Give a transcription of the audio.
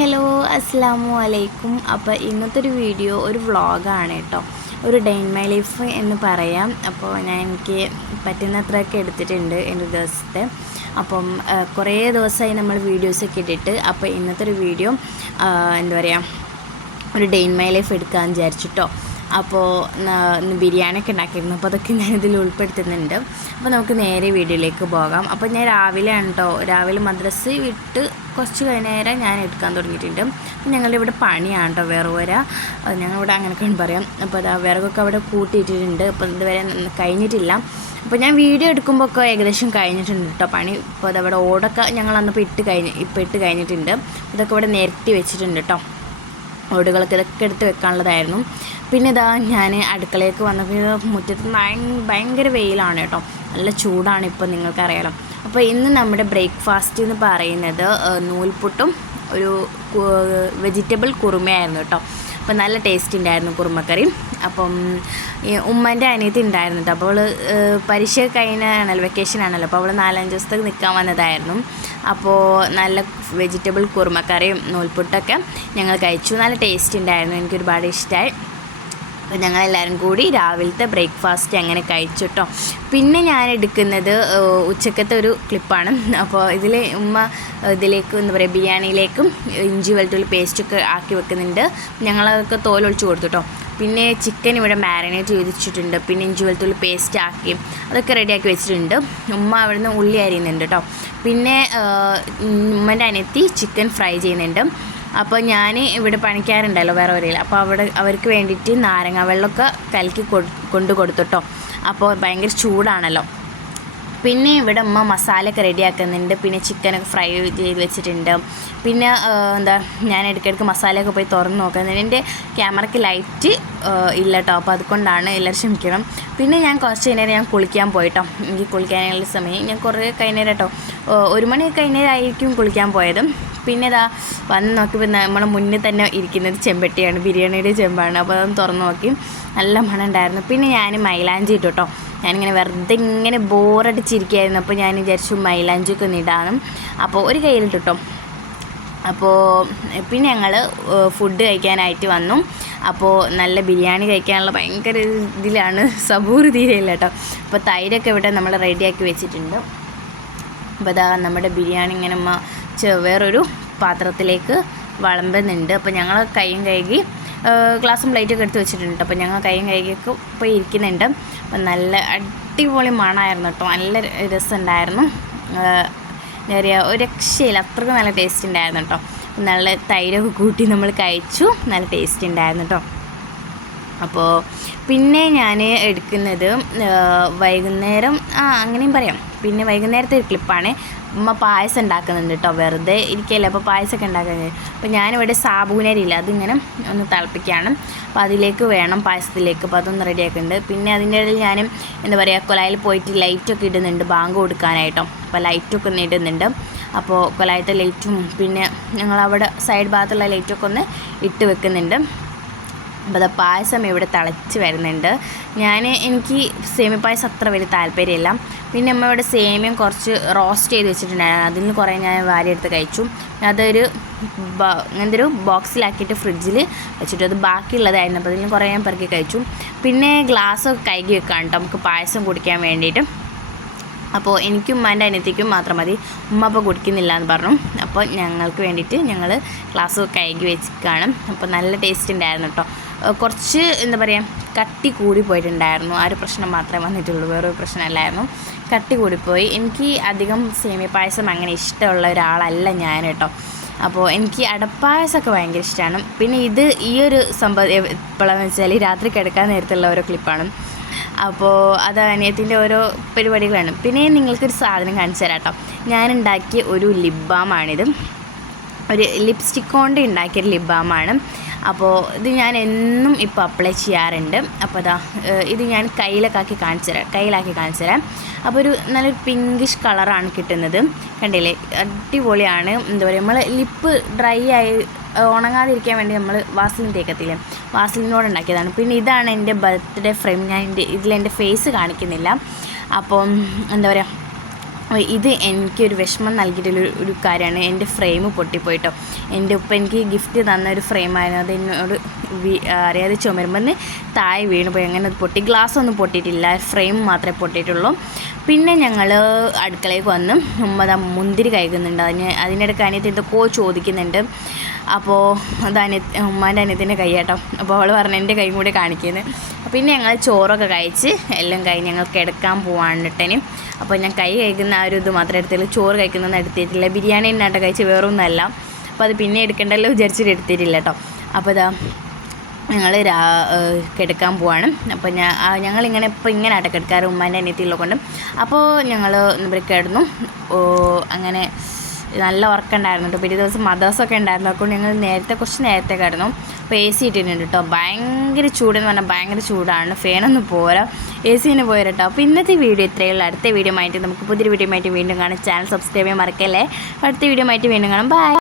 Hello അസ്സലാമു അലൈക്കും. അപ്പോൾ ഇന്നത്തെ ഒരു വീഡിയോ ഒരു വ്ളോഗാണ് കേട്ടോ. ഒരു ഡേ ഇൻ മൈ ലൈഫ് എന്ന് പറയാം. അപ്പോൾ എനിക്ക് പറ്റുന്നത്രയൊക്കെ എടുത്തിട്ടുണ്ട് എൻ്റെ ദിവസത്തെ. അപ്പം കുറേ ദിവസമായി നമ്മൾ വീഡിയോസൊക്കെ ഇട്ടിട്ട്, അപ്പോൾ ഇന്നത്തെ ഒരു വീഡിയോ എന്താ പറയുക, ഒരു ഡേ ഇൻ മൈ ലൈഫ് എടുക്കാമെന്ന് വിചാരിച്ചിട്ടോ. അപ്പോൾ ബിരിയാണിയൊക്കെ ഉണ്ടാക്കിയിരുന്നു, അപ്പോൾ അതൊക്കെ ഞാനിതിൽ ഉൾപ്പെടുത്തുന്നുണ്ട്. അപ്പോൾ നമുക്ക് നേരെ വീഡിയോയിലേക്ക് പോകാം. അപ്പോൾ ഞാൻ രാവിലെ മദ്രസ വിട്ട് കുറച്ച് നേരം ഞാൻ എടുക്കാൻ തുടങ്ങിയിട്ടുണ്ട്. അപ്പോൾ ഞങ്ങളുടെ ഇവിടെ പണിയാണ് കേട്ടോ, വിറകുവര, ഞങ്ങളിവിടെ അങ്ങനെയൊക്കെയാണ് പറയാം. അപ്പോൾ അത് വിറകൊക്കെ അവിടെ കൂട്ടിയിട്ടിട്ടുണ്ട്. അപ്പോൾ ഇതുവരെ കഴിഞ്ഞിട്ടില്ല. അപ്പോൾ ഞാൻ വീഡിയോ എടുക്കുമ്പോൾ ഒക്കെ ഏകദേശം കഴിഞ്ഞിട്ടുണ്ട് കേട്ടോ പണി. അപ്പോൾ അതവിടെ ഓടൊക്കെ ഞങ്ങൾ അന്നപ്പോൾ ഇട്ട് കഴിഞ്ഞിട്ടുണ്ട്. ഇതൊക്കെ ഇവിടെ നിരത്തി വെച്ചിട്ടുണ്ട് കേട്ടോ. ഓടുകളൊക്കെ ഇതൊക്കെ എടുത്ത് വെക്കാനുള്ളതായിരുന്നു. പിന്നെ ഇതാ ഞാൻ അടുക്കളയ്ക്ക് വന്നപ്പോൾ മുറ്റത്ത് ഭയങ്കര വെയിലാണ് കേട്ടോ, നല്ല ചൂടാണ് ഇപ്പോൾ, നിങ്ങൾക്കറിയാലോ. അപ്പോൾ ഇന്ന് നമ്മുടെ ബ്രേക്ക്ഫാസ്റ്റ് എന്ന് പറയുന്നത് നൂൽപുട്ടും ഒരു വെജിറ്റബിൾ കുറുമയായിരുന്നു കേട്ടോ. അപ്പോൾ നല്ല ടേസ്റ്റ് ഉണ്ടായിരുന്നു കുറുമക്കറി. അപ്പം ഉമ്മൻ്റെ അനിയത്തി ഉണ്ടായിരുന്നു കേട്ടോ. അപ്പോൾ അവൾ പരീക്ഷ കഴിഞ്ഞാണല്ലോ, വെക്കേഷൻ ആണല്ലോ, അപ്പോൾ അവൾ 4-5 ദിവസത്തേക്ക് നിൽക്കാൻ വന്നതായിരുന്നു. അപ്പോൾ നല്ല വെജിറ്റബിൾ കുറുമക്കറിയും നൂൽപുട്ടൊക്കെ ഞങ്ങൾ കഴിച്ചു. നല്ല ടേസ്റ്റ് ഉണ്ടായിരുന്നു, എനിക്കൊരുപാട് ഇഷ്ടമായി. അപ്പോൾ ഞങ്ങളെല്ലാവരും കൂടി രാവിലത്തെ ബ്രേക്ക്ഫാസ്റ്റ് അങ്ങനെ കഴിച്ചു കേട്ടോ. പിന്നെ ഞാൻ എടുക്കുന്നത് ഉച്ചക്കത്തെ ഒരു ക്ലിപ്പാണ്. അപ്പോൾ ഇതിൽ ഉമ്മ ഇതിലേക്ക് എന്താ പറയുക, ബിരിയാണിയിലേക്കും ഇഞ്ചി വെളുത്തുള്ളി പേസ്റ്റൊക്കെ ആക്കി വെക്കുന്നുണ്ട്. ഞങ്ങളതൊക്കെ തോലൊളിച്ച് കൊടുത്തു കേട്ടോ. പിന്നെ ചിക്കൻ ഇവിടെ മാരിനേറ്റ് ചെയ്ത് വെച്ചിട്ടുണ്ട്. പിന്നെ ഇഞ്ചി വെളുത്തുള്ളി പേസ്റ്റ് ആക്കി അതൊക്കെ റെഡിയാക്കി വെച്ചിട്ടുണ്ട്. ഉമ്മ അവിടുന്ന് ഉള്ളി അരിയുന്നുണ്ട് കേട്ടോ. പിന്നെ ഉമ്മൻ്റെ അനിയത്തി ചിക്കൻ ഫ്രൈ ചെയ്യുന്നുണ്ട്. അപ്പോൾ ഞാൻ ഇവിടെ പണിക്കാറുണ്ടല്ലോ വേറെ ഒരേയിൽ, അപ്പോൾ അവർക്ക് വേണ്ടിയിട്ട് നാരങ്ങ വെള്ളമൊക്കെ കലക്കി കൊണ്ടു കൊടുത്തിട്ടോ. അപ്പോൾ ഭയങ്കര ചൂടാണല്ലോ. പിന്നെ ഇവിടെ ഉമ്മ മസാലയൊക്കെ റെഡിയാക്കുന്നുണ്ട്. പിന്നെ ചിക്കനൊക്കെ ഫ്രൈ ചെയ്ത് വെച്ചിട്ടുണ്ട്. പിന്നെ ഞാൻ ഇടയ്ക്കിടയ്ക്ക് മസാലയൊക്കെ പോയി തുറന്ന് നോക്കുന്നുണ്ട്. എൻ്റെ ക്യാമറയ്ക്ക് ലൈറ്റ് ഇല്ല കേട്ടോ, അപ്പോൾ അതുകൊണ്ടാണ്, എല്ലാവരും ക്ഷമിക്കണം. പിന്നെ ഞാൻ കുറച്ച് കഴിഞ്ഞേരം ഞാൻ കുളിക്കാൻ പോയിട്ടോ. എനിക്ക് കുളിക്കാനുള്ള സമയം ഞാൻ കുറേ കഴിഞ്ഞേരം കേട്ടോ, 1 മണിയൊക്കെ കഴിഞ്ഞേരമായിരിക്കും കുളിക്കാൻ പോയത്. പിന്നെ ഇതാ വന്ന് നോക്കിയപ്പോൾ നമ്മളെ മുന്നിൽ തന്നെ ഇരിക്കുന്നത് ചെമ്പട്ടിയാണ്, ബിരിയാണിയുടെ ചെമ്പാണ്. അപ്പോൾ അതൊന്ന് തുറന്ന് നോക്കി, നല്ല മണം ഉണ്ടായിരുന്നു. പിന്നെ ഞാൻ മൈലാഞ്ചി ഇട്ടു കേട്ടോ. ഞാനിങ്ങനെ വെറുതെ ഇങ്ങനെ ബോറടിച്ചിരിക്കുകയായിരുന്നു. അപ്പോൾ ഞാൻ വിചാരിച്ചു മൈലാഞ്ചിയൊക്കെ ഒന്ന് ഇടാനും. അപ്പോൾ ഒരു കയ്യിലിട്ടു കേട്ടോ. അപ്പോൾ പിന്നെ ഞങ്ങൾ ഫുഡ് കഴിക്കാനായിട്ട് വന്നു. അപ്പോൾ നല്ല ബിരിയാണി കഴിക്കാനുള്ള ഭയങ്കര ഇതിലാണ്, സബൂർ തീരെയില്ല കേട്ടോ. അപ്പോൾ തൈരൊക്കെ ഇവിടെ നമ്മൾ റെഡിയാക്കി വെച്ചിട്ടുണ്ട്. അപ്പോൾ അതാ നമ്മുടെ ബിരിയാണി ഇങ്ങനെ വേറൊരു പാത്രത്തിലേക്ക് വിളമ്പുന്നുണ്ട്. അപ്പോൾ ഞങ്ങൾ കൈയും കഴുകി ഗ്ലാസും പ്ലേറ്റൊക്കെ എടുത്ത് വെച്ചിട്ടുണ്ട്. അപ്പോൾ ഞങ്ങൾ കൈയും കഴുകിയൊക്കെ പോയി ഇരിക്കുന്നുണ്ട്. അപ്പം നല്ല അടിപൊളി മണമായിരുന്നു കേട്ടോ, നല്ല രസമുണ്ടായിരുന്നു. എന്താ പറയുക, ഒരു രക്ഷയില്ല, അത്രയ്ക്ക് നല്ല ടേസ്റ്റ് ഉണ്ടായിരുന്നു കേട്ടോ. നല്ല തൈരൊക്കെ കൂട്ടി നമ്മൾ കഴിച്ചു, നല്ല ടേസ്റ്റ് ഉണ്ടായിരുന്നു കേട്ടോ. അപ്പോൾ പിന്നെ ഞാൻ എടുക്കുന്നത് വൈകുന്നേരം, അങ്ങനെയും പറയാം, പിന്നെ വൈകുന്നേരത്തെ ഒരു ക്ലിപ്പാണ്. ഉമ്മ പായസം ഉണ്ടാക്കുന്നുണ്ട് കേട്ടോ, വെറുതെ ഇരിക്കല്ലേ, അപ്പോൾ പായസമൊക്കെ ഉണ്ടാക്കുന്നത്. അപ്പോൾ ഞാനിവിടെ സാബൂനരിയില്ല, അതിങ്ങനെ ഒന്ന് തിളപ്പിക്കുകയാണ്. അപ്പോൾ അതിലേക്ക് വേണം പായസത്തിലേക്ക്, അപ്പോൾ അതൊന്ന് റെഡിയാക്കുന്നുണ്ട്. പിന്നെ അതിൻ്റെ ഇടയിൽ ഞാൻ എന്താ പറയുക, കൊലായിൽ പോയിട്ട് ലൈറ്റൊക്കെ ഇടുന്നുണ്ട് ബാങ്ക് കൊടുക്കാനായിട്ടോ. അപ്പോൾ ലൈറ്റൊക്കെ ഒന്ന് ഇടുന്നുണ്ട്. അപ്പോൾ കൊലായത്തെ ലൈറ്റും പിന്നെ ഞങ്ങളവിടെ സൈഡ് ഭാഗത്തുള്ള ലൈറ്റൊക്കെ ഒന്ന് ഇട്ട് വെക്കുന്നുണ്ട്. അപ്പോൾ അത് പായസം ഇവിടെ തിളച്ച് വരുന്നുണ്ട്. എനിക്ക് സേമിയ പായസം അത്ര വലിയ താല്പര്യമില്ല. പിന്നെ അമ്മ ഇവിടെ സേമിയം കുറച്ച് റോസ്റ്റ് ചെയ്ത് വെച്ചിട്ടുണ്ടായിരുന്നു, അതിൽ നിന്ന് കുറേ ഞാൻ വാരിയെടുത്ത് കഴിച്ചു. അതൊരു അങ്ങനത്തെ ഒരു ബോക്സിലാക്കിയിട്ട് ഫ്രിഡ്ജിൽ വെച്ചിട്ട് അത് ബാക്കിയുള്ളതായിരുന്നു. അപ്പോൾ അതിൽ നിന്ന് കുറേ ഞാൻ പെറുക്കി കഴിച്ചു. പിന്നെ ഗ്ലാസ്സൊക്കെ കഴുകി വെക്കാം കേട്ടോ നമുക്ക് പായസം കുടിക്കാൻ വേണ്ടിയിട്ട്. അപ്പോൾ എനിക്കും ഉമ്മാൻ്റെ അനിയത്തിക്കും മാത്രം മതി, ഉമ്മ അപ്പോൾ കുടിക്കുന്നില്ല എന്ന് പറഞ്ഞു. അപ്പോൾ ഞങ്ങൾക്ക് വേണ്ടിയിട്ട് ഞങ്ങൾ ഗ്ലാസ് കഴുകി വെച്ചിട്ടാണ്. അപ്പോൾ നല്ല ടേസ്റ്റ് ഉണ്ടായിരുന്നു കേട്ടോ. കുറച്ച് എന്താ പറയുക, കട്ടി കൂടിപ്പോയിട്ടുണ്ടായിരുന്നു, ആ ഒരു പ്രശ്നം മാത്രമേ വന്നിട്ടുള്ളൂ, വേറൊരു പ്രശ്നമല്ലായിരുന്നു, കട്ടി കൂടിപ്പോയി. എനിക്ക് അധികം സേമിയ പായസം അങ്ങനെ ഇഷ്ടമുള്ള ഒരാളല്ല ഞാൻ കേട്ടോ. അപ്പോൾ എനിക്ക് അടപ്പായസമൊക്കെ ഭയങ്കര ഇഷ്ടമാണ്. പിന്നെ ഈ ഒരു സംഭവം എപ്പോഴാണെന്ന് വെച്ചാൽ രാത്രി കിടക്കാൻ നേരത്തുള്ള ഓരോ ക്ലിപ്പാണ്. അപ്പോൾ അത് അനിയത്തിൻ്റെ ഓരോ പരിപാടികളാണ്. പിന്നെ നിങ്ങൾക്കൊരു സാധനം കാണിച്ചു തരാം കേട്ടോ. ഞാനുണ്ടാക്കിയ ഒരു ലിപ് ബാമാണിത്, ഒരു ലിപ്സ്റ്റിക് കൊണ്ട് ഉണ്ടാക്കിയൊരു ലിപ് ബാമാണ്. അപ്പോൾ ഇത് ഞാൻ എന്നും ഇപ്പോൾ അപ്ലൈ ചെയ്യാറുണ്ട്. അപ്പോൾ ഇത് ഞാൻ കയ്യിലാക്കി കാണിച്ചു തരാം. അപ്പോൾ ഒരു നല്ലൊരു പിങ്കിഷ് കളറാണ് കിട്ടുന്നത്, കണ്ടില്ലേ, അടിപൊളിയാണ്. എന്താ പറയുക, നമ്മൾ ലിപ്പ് ഡ്രൈ ആയി ഉണങ്ങാതിരിക്കാൻ വേണ്ടി നമ്മൾ വാസലിൻ തേക്കത്തില്ലേ, വാസലിനോട് ഉണ്ടാക്കിയതാണ്. പിന്നെ ഇതാണ് എൻ്റെ ബർത്ത്ഡേ ഫ്രെയിം. ഇതിലെൻ്റെ ഫേസ് കാണിക്കുന്നില്ല. അപ്പം എന്താ പറയുക, ഇത് എനിക്കൊരു വിഷമം നൽകിയിട്ടുള്ളൊരു കാര്യമാണ്. എൻ്റെ ഫ്രെയിം പൊട്ടിപ്പോയിട്ടോ. എൻ്റെ ഉപ്പ എനിക്ക് ഗിഫ്റ്റ് തന്ന ഒരു ഫ്രെയിമായിരുന്നു. അത് എന്നോട് അറിയാതെ ചുമരുമ്പെന്ന് താഴെ വീണ് പോയി. അങ്ങനെ അത് പൊട്ടി. ഗ്ലാസ് ഒന്നും പൊട്ടിയിട്ടില്ല, ഫ്രെയിം മാത്രമേ പൊട്ടിയിട്ടുള്ളൂ. പിന്നെ ഞങ്ങൾ അടുക്കളയ്ക്ക് വന്ന് ഉമ്മ മുന്തിരി കഴിക്കുന്നുണ്ട്. അതിനിടയ്ക്ക് അനിയത്തി എന്തൊക്കെയോ ചോദിക്കുന്നുണ്ട്. അപ്പോൾ അത് ഉമ്മാൻ്റെ അനിയത്തിൻ്റെ കൈ കേട്ടോ. അപ്പോൾ അവൾ പറഞ്ഞു എൻ്റെ കൈ കൂടി കാണിക്കുന്നത്. പിന്നെ ഞങ്ങൾ ചോറൊക്കെ കഴിച്ച് എല്ലാം കഴിഞ്ഞ് ഞങ്ങൾ കിടക്കാൻ പോവാണ് കേട്ടന്. അപ്പോൾ ഞാൻ കൈ കഴിക്കുന്ന ആ ഒരു ഇത് മാത്രമേ എടുത്തുള്ളൂ, ചോറ് കഴിക്കുന്നതൊന്നും എടുത്തിട്ടില്ല. ബിരിയാണി എന്നാട്ടോ കഴിച്ച് വേറൊന്നുമല്ല. അപ്പോൾ അത് പിന്നെ എടുക്കണ്ടല്ലോ വിചാരിച്ചിട്ട് എടുത്തിട്ടില്ല കേട്ടോ. അപ്പോൾ ഇതാ ഞങ്ങൾ കിടക്കാൻ പോവാണ്. അപ്പോൾ ഞങ്ങളിങ്ങനെ ഇപ്പോൾ ഇങ്ങനെ ആട്ടോ കിടക്കാറ്, ഉമ്മാൻ്റെ അനിയത്തിയുള്ള കൊണ്ട്. അപ്പോൾ ഞങ്ങൾ ഇവിടെ കിടന്നു. അങ്ങനെ നല്ല ഉറക്കമുണ്ടായിരുന്നു കേട്ടോ. പിറ്റേ ദിവസം മദ്രസൊക്കെ ഉണ്ടായിരുന്നു. അപ്പോൾ ഞങ്ങൾ കുറച്ച് നേരത്തെ കിടന്നു. അപ്പോൾ AC ഇട്ടിട്ടുണ്ട് കേട്ടോ. ഭയങ്കര ചൂടെന്ന് പറഞ്ഞാൽ ഭയങ്കര ചൂടാണ്. ഫാനൊന്നും പോരാ, AC തന്നെ പോരാ കേട്ടോ. അപ്പോൾ ഇന്നത്തെ വീഡിയോ ഇത്രയേ ഉള്ളൂ. അടുത്ത വീഡിയോ ആയിട്ട് നമുക്ക് പുതിയൊരു വീഡിയോ ആയിട്ട് വീണ്ടും കാണാം. ചാനൽ സബ്സ്ക്രൈബ് ചെയ്യാൻ മറക്കല്ലേ. അടുത്ത വീഡിയോ ആയിട്ട് വീണ്ടും കാണാം. ബൈ.